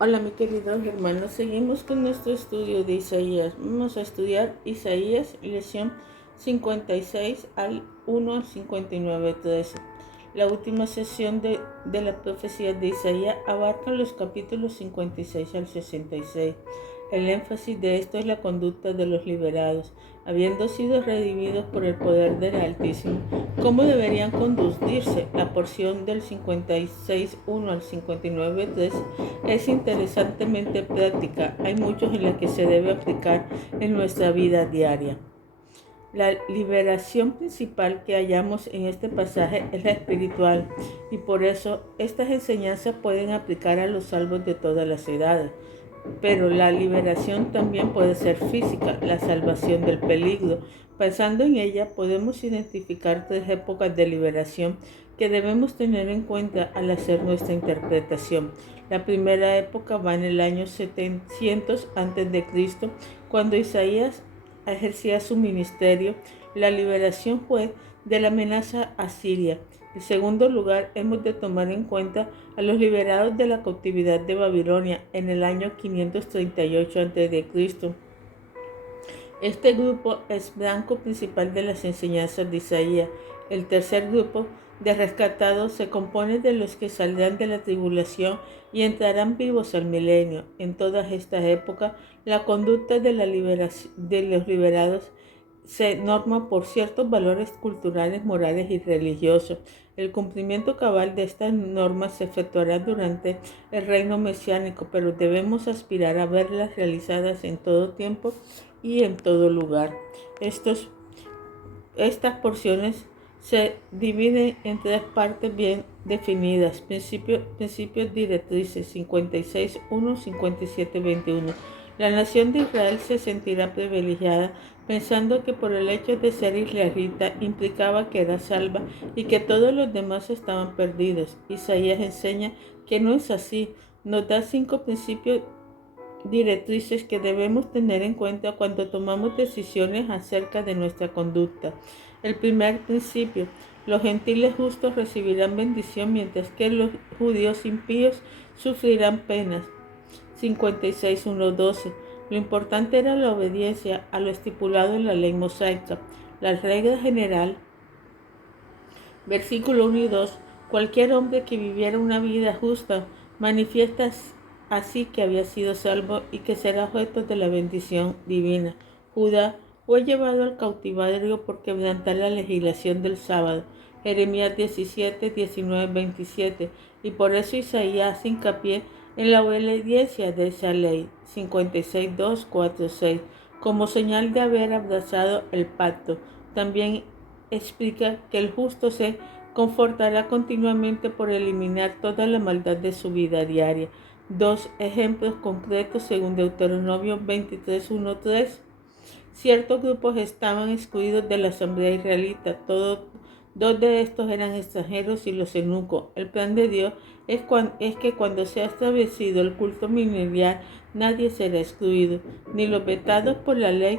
Hola mi queridos hermanos, seguimos con nuestro estudio de Isaías. Vamos a estudiar Isaías, lección 56 al 1 al 59, 13. La última sesión de la profecía de Isaías abarca los capítulos 56 al 66. El énfasis de esto es la conducta de los liberados, habiendo sido redimidos por el poder del Altísimo. ¿Cómo deberían conducirse? La porción del 56.1 al 59.3 es interesantemente práctica. Hay muchos en la que se debe aplicar en nuestra vida diaria. La liberación principal que hallamos en este pasaje es la espiritual, y por eso estas enseñanzas pueden aplicar a los salvos de todas las edades. Pero la liberación también puede ser física, la salvación del peligro. Pensando en ella, podemos identificar tres épocas de liberación que debemos tener en cuenta al hacer nuestra interpretación. La primera época va en el año 700 a.C., cuando Isaías ejercía su ministerio. La liberación fue de la amenaza asiria. En segundo lugar, hemos de tomar en cuenta a los liberados de la cautividad de Babilonia en el año 538 a.C. Este grupo es blanco principal de las enseñanzas de Isaías. El tercer grupo de rescatados se compone de los que saldrán de la tribulación y entrarán vivos al milenio. En todas estas épocas, la conducta de los liberados se norma por ciertos valores culturales, morales y religiosos. El cumplimiento cabal de estas normas se efectuará durante el reino mesiánico, pero debemos aspirar a verlas realizadas en todo tiempo y en todo lugar. Estas porciones se dividen en tres partes bien definidas: principios directrices 56.1, 57.21. La nación de Israel se sentirá privilegiada pensando que por el hecho de ser israelita implicaba que era salva y que todos los demás estaban perdidos. Isaías enseña que no es así. Nos da 5 principios directrices que debemos tener en cuenta cuando tomamos decisiones acerca de nuestra conducta. El primer principio: los gentiles justos recibirán bendición, mientras que los judíos impíos sufrirán penas. 56.1.12. Lo importante era la obediencia a lo estipulado en la ley mosaica. La regla general, versículo 1 y 2. Cualquier hombre que viviera una vida justa manifiesta así que había sido salvo y que será objeto de la bendición divina. Judá fue llevado al cautiverio por quebrantar la legislación del sábado. Jeremías 17, 19, 27. Y por eso Isaías hace hincapié en la obediencia de esa ley. 56, 2, 4, 6. Como señal de haber abrazado el pacto. También explica que el justo se confortará continuamente por eliminar toda la maldad de su vida diaria. Dos ejemplos concretos según Deuteronomio 23.1.3. Ciertos grupos estaban excluidos de la asamblea israelita. Dos de estos eran extranjeros y los eunucos. El plan de Dios es que cuando sea establecido el culto ministerial, nadie será excluido, ni los vetados por la ley.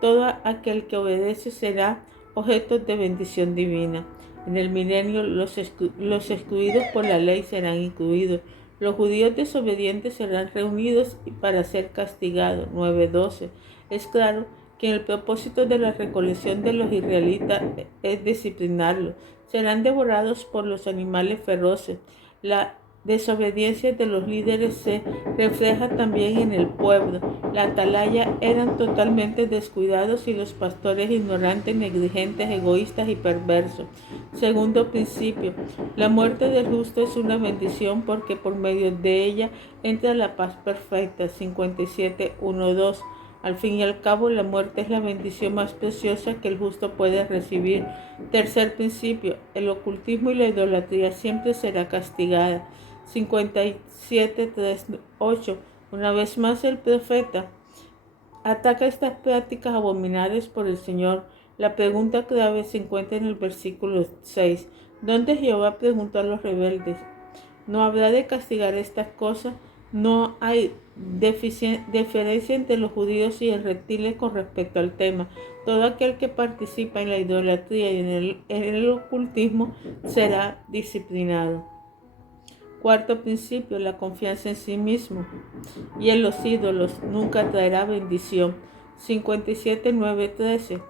Todo aquel que obedece será objeto de bendición divina. En el milenio, los excluidos por la ley serán incluidos. Los judíos desobedientes serán reunidos para ser castigados. 9:12. Es claro que el propósito de la recolección de los israelitas es disciplinarlos. Serán devorados por los animales feroces. La desobediencia de los líderes se refleja también en el pueblo. La atalaya eran totalmente descuidados y los pastores ignorantes, negligentes, egoístas y perversos. Segundo principio: la muerte del justo es una bendición porque por medio de ella entra la paz perfecta. 57.1.2. Al fin y al cabo, la muerte es la bendición más preciosa que el justo puede recibir. Tercer principio: el ocultismo y la idolatría siempre será castigada. 57.3.8. Una vez más el profeta ataca estas prácticas abominables por el Señor. La pregunta clave se encuentra en el versículo 6, donde Jehová preguntó a los rebeldes: ¿no habrá de castigar estas cosas? No hay diferencia entre los judíos y el reptiles con respecto al tema. Todo aquel que participa en la idolatría y en el ocultismo será disciplinado. Cuarto principio, la confianza en sí mismo y en los ídolos nunca traerá bendición. 57:9-13.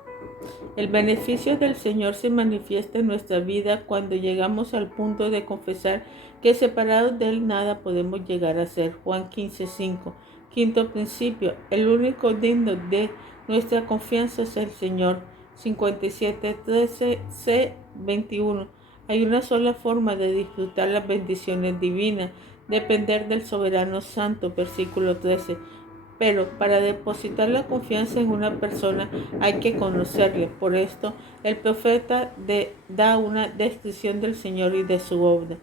El beneficio del Señor se manifiesta en nuestra vida cuando llegamos al punto de confesar que separados de Él nada podemos llegar a ser. Juan 15:5. Quinto principio, el único digno de nuestra confianza es el Señor. 57:13-21. Hay una sola forma de disfrutar las bendiciones divinas, depender del soberano santo. Versículo 13. Pero para depositar la confianza en una persona hay que conocerle. Por esto, el profeta da una descripción del Señor y de su obra.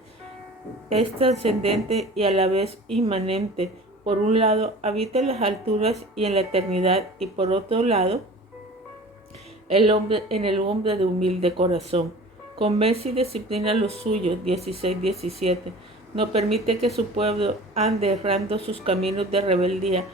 Es trascendente y a la vez inmanente. Por un lado, habita en las alturas y en la eternidad, y por otro lado, el hombre de humilde corazón. Convence y disciplina a los suyos. 16:17. No permite que su pueblo ande errando sus caminos de rebeldía.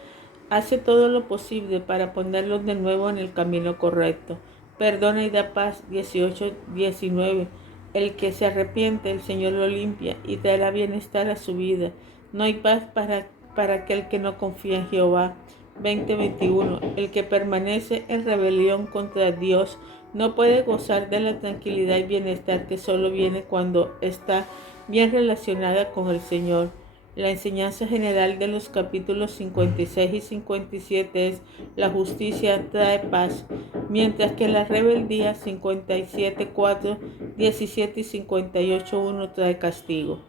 Hace todo lo posible para ponerlos de nuevo en el camino correcto. Perdona y da paz. 18:19. El que se arrepiente, el Señor lo limpia y traerá bienestar a su vida. No hay paz para aquel que no confía en Jehová. 20:21. El que permanece en rebelión contra Dios no puede gozar de la tranquilidad y bienestar que solo viene cuando está bien relacionada con el Señor. La enseñanza general de los capítulos 56 y 57 es: la justicia trae paz, mientras que la rebeldía 57:4, 17 y 58:1 trae castigo.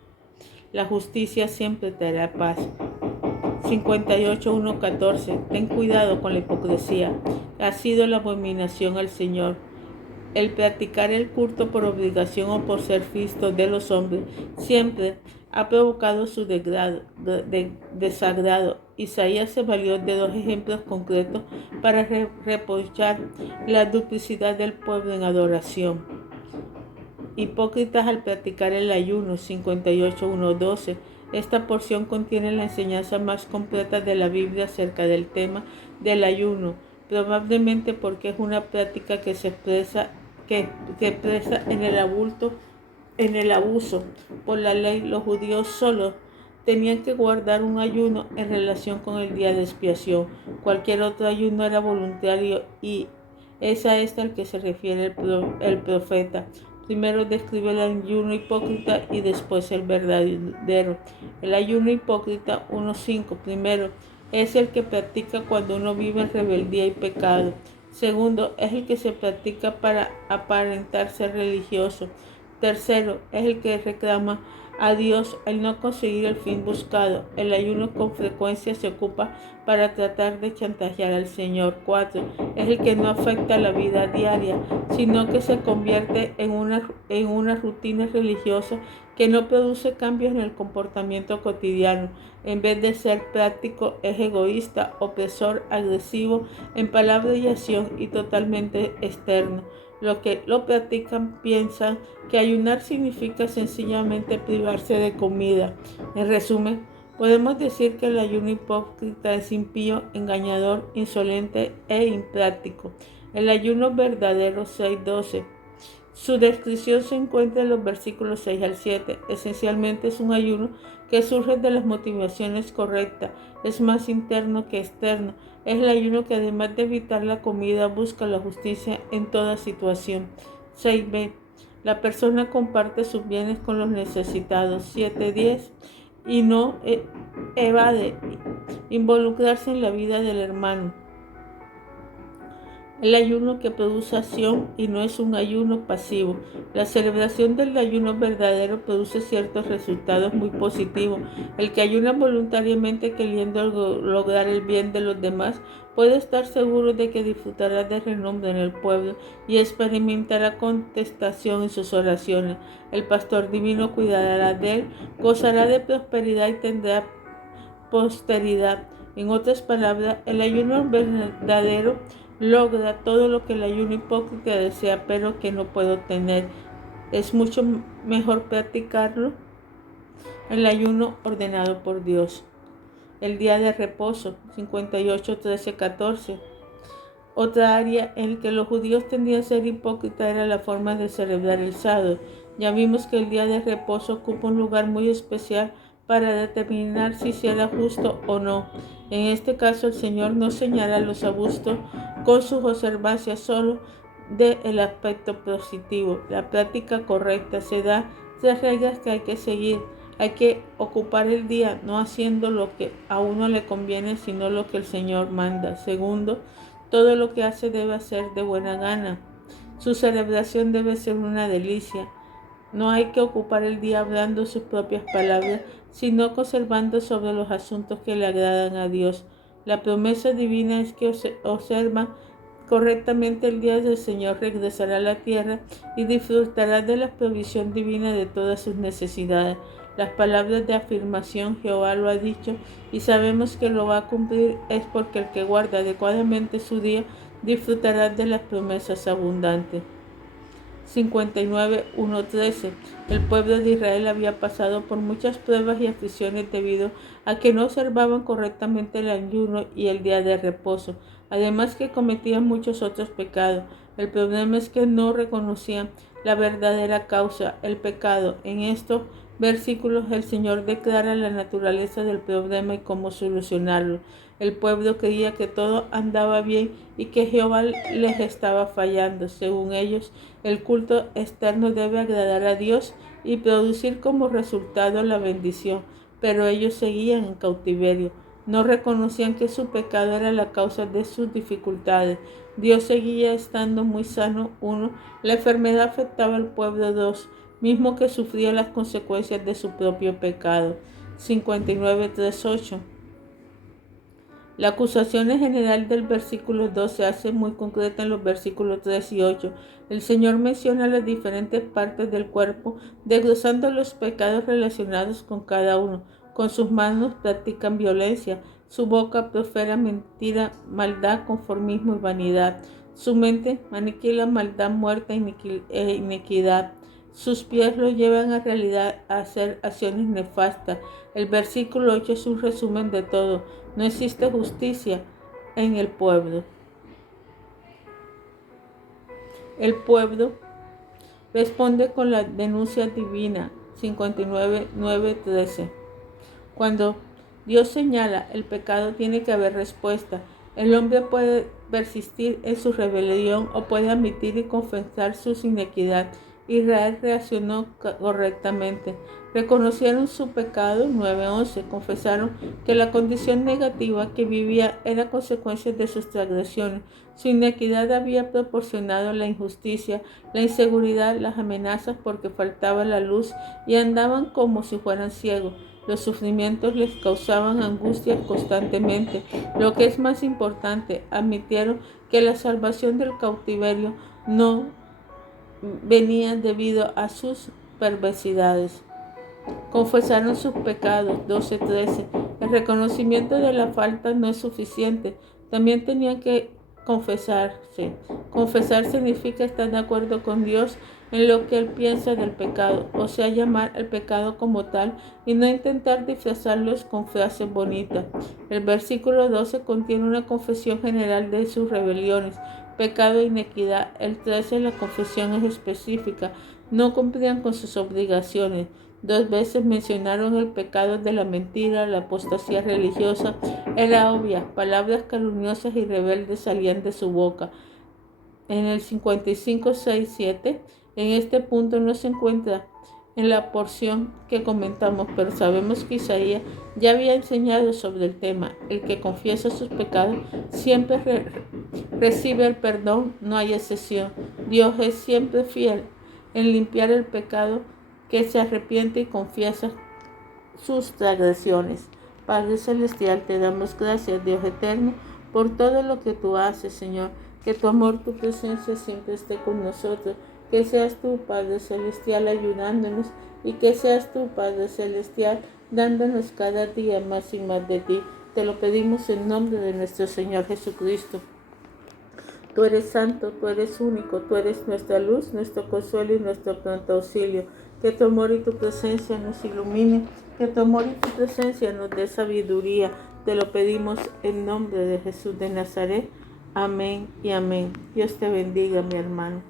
La justicia siempre traerá paz. 58:1-14. Ten cuidado con la hipocresía. Ha sido la abominación al Señor. El practicar el culto por obligación o por ser visto de los hombres siempre ha provocado su desagrado. Isaías se valió de dos ejemplos concretos para reprochar la duplicidad del pueblo en adoración. Hipócritas al practicar el ayuno. 58:1-12. Esta porción contiene la enseñanza más completa de la Biblia acerca del tema del ayuno, probablemente porque es una práctica que se expresa en el abuso. Por la ley, los judíos solo tenían que guardar un ayuno en relación con el día de expiación. Cualquier otro ayuno era voluntario y es a este al que se refiere el profeta. Primero describe el ayuno hipócrita y después el verdadero. El ayuno hipócrita 1:5. Primero, es el que practica cuando uno vive en rebeldía y pecado. Segundo, es el que se practica para aparentar ser religioso. Tercero, es el que reclama a Dios al no conseguir el fin buscado. El ayuno con frecuencia se ocupa para tratar de chantajear al Señor. 4. Es el que no afecta la vida diaria, sino que se convierte en una rutina religiosa que no produce cambios en el comportamiento cotidiano. En vez de ser práctico, es egoísta, opresor, agresivo en palabra y acción y totalmente externo. Los que lo practican piensan que ayunar significa sencillamente privarse de comida. En resumen, podemos decir que el ayuno hipócrita es impío, engañador, insolente e impráctico. El ayuno verdadero 6:12. Su descripción se encuentra en los versículos 6 al 7. Esencialmente es un ayuno que surge de las motivaciones correctas. Es más interno que externo. Es el ayuno que, además de evitar la comida, busca la justicia en toda situación. 6b. La persona comparte sus bienes con los necesitados. 7:10. Y no evade involucrarse en la vida del hermano. El ayuno que produce acción y no es un ayuno pasivo. La celebración del ayuno verdadero produce ciertos resultados muy positivos. El que ayuna voluntariamente queriendo lograr el bien de los demás puede estar seguro de que disfrutará de renombre en el pueblo y experimentará contestación en sus oraciones. El pastor divino cuidará de él, gozará de prosperidad y tendrá posteridad. En otras palabras, el ayuno verdadero logra todo lo que el ayuno hipócrita desea, pero que no puede obtener. Es mucho mejor practicarlo. El ayuno ordenado por Dios. El día de reposo, 58:13-14. Otra área en la que los judíos tendían a ser hipócritas era la forma de celebrar el sábado. Ya vimos que el día de reposo ocupa un lugar muy especial para determinar si será justo o no. En este caso, el Señor no señala los abusos con sus observancias solo del aspecto positivo. La práctica correcta se da de reglas que hay que seguir. Hay que ocupar el día no haciendo lo que a uno le conviene, sino lo que el Señor manda. Segundo, todo lo que hace debe hacer de buena gana. Su celebración debe ser una delicia. No hay que ocupar el día hablando sus propias palabras, sino conservando sobre los asuntos que le agradan a Dios. La promesa divina es que observa correctamente el día del Señor regresará a la tierra y disfrutará de la provisión divina de todas sus necesidades. Las palabras de afirmación Jehová lo ha dicho y sabemos que lo va a cumplir es porque el que guarda adecuadamente su día disfrutará de las promesas abundantes. 59:1-13. El pueblo de Israel había pasado por muchas pruebas y aflicciones debido a que no observaban correctamente el ayuno y el día de reposo, además que cometían muchos otros pecados. El problema es que no reconocían la verdadera causa, el pecado. En estos versículos el Señor declara la naturaleza del problema y cómo solucionarlo. El pueblo creía que todo andaba bien y que Jehová les estaba fallando. Según ellos, el culto externo debe agradar a Dios y producir como resultado la bendición, pero ellos seguían en cautiverio. No reconocían que su pecado era la causa de sus dificultades. Dios seguía estando muy sano. 1. La enfermedad afectaba al pueblo. 2. Mismo que sufría las consecuencias de su propio pecado. 59:3-8. La acusación en general del versículo 2 se hace muy concreta en los versículos 3 y 8. El Señor menciona las diferentes partes del cuerpo, desglosando los pecados relacionados con cada uno. Con sus manos practican violencia, su boca profera mentira, maldad, conformismo y vanidad. Su mente aniquila maldad, muerte e iniquidad. Sus pies lo llevan a realidad a hacer acciones nefastas. El versículo 8 es un resumen de todo. No existe justicia en el pueblo. El pueblo responde con la denuncia divina. 59:9-13. Cuando Dios señala el pecado, tiene que haber respuesta. El hombre puede persistir en su rebelión o puede admitir y confesar su inequidad. Israel reaccionó correctamente. Reconocieron su pecado. 9:11. Confesaron que la condición negativa que vivía era consecuencia de sus transgresiones. Su inequidad había proporcionado la injusticia, la inseguridad, las amenazas porque faltaba la luz y andaban como si fueran ciegos. Los sufrimientos les causaban angustia constantemente. Lo que es más importante, admitieron que la salvación del cautiverio no venía debido a sus perversidades. Confesaron sus pecados. 12:13. El reconocimiento de la falta no es suficiente. También tenían que confesarse. Confesar significa estar de acuerdo con Dios en lo que Él piensa del pecado, o sea, llamar al pecado como tal y no intentar disfrazarlos con frases bonitas. El versículo 12 contiene una confesión general de sus rebeliones, pecado e inequidad. El 13, la confesión es específica. No cumplían con sus obligaciones. 2 veces mencionaron el pecado de la mentira, la apostasía religiosa. Era obvia, palabras calumniosas y rebeldes salían de su boca. En el 55:6-7, en este punto no se encuentra en la porción que comentamos, pero sabemos que Isaías ya había enseñado sobre el tema. El que confiesa sus pecados siempre recibe el perdón, no hay excepción. Dios es siempre fiel en limpiar el pecado que se arrepiente y confiesa sus transgresiones. Padre Celestial, te damos gracias, Dios eterno, por todo lo que tú haces, Señor. Que tu amor, tu presencia siempre esté con nosotros. Que seas tú, Padre Celestial, ayudándonos y que seas tú, Padre Celestial, dándonos cada día más y más de ti. Te lo pedimos en nombre de nuestro Señor Jesucristo. Tú eres santo, tú eres único, tú eres nuestra luz, nuestro consuelo y nuestro pronto auxilio. Que tu amor y tu presencia nos ilumine, que tu amor y tu presencia nos dé sabiduría. Te lo pedimos en nombre de Jesús de Nazaret. Amén y amén. Dios te bendiga, mi hermano.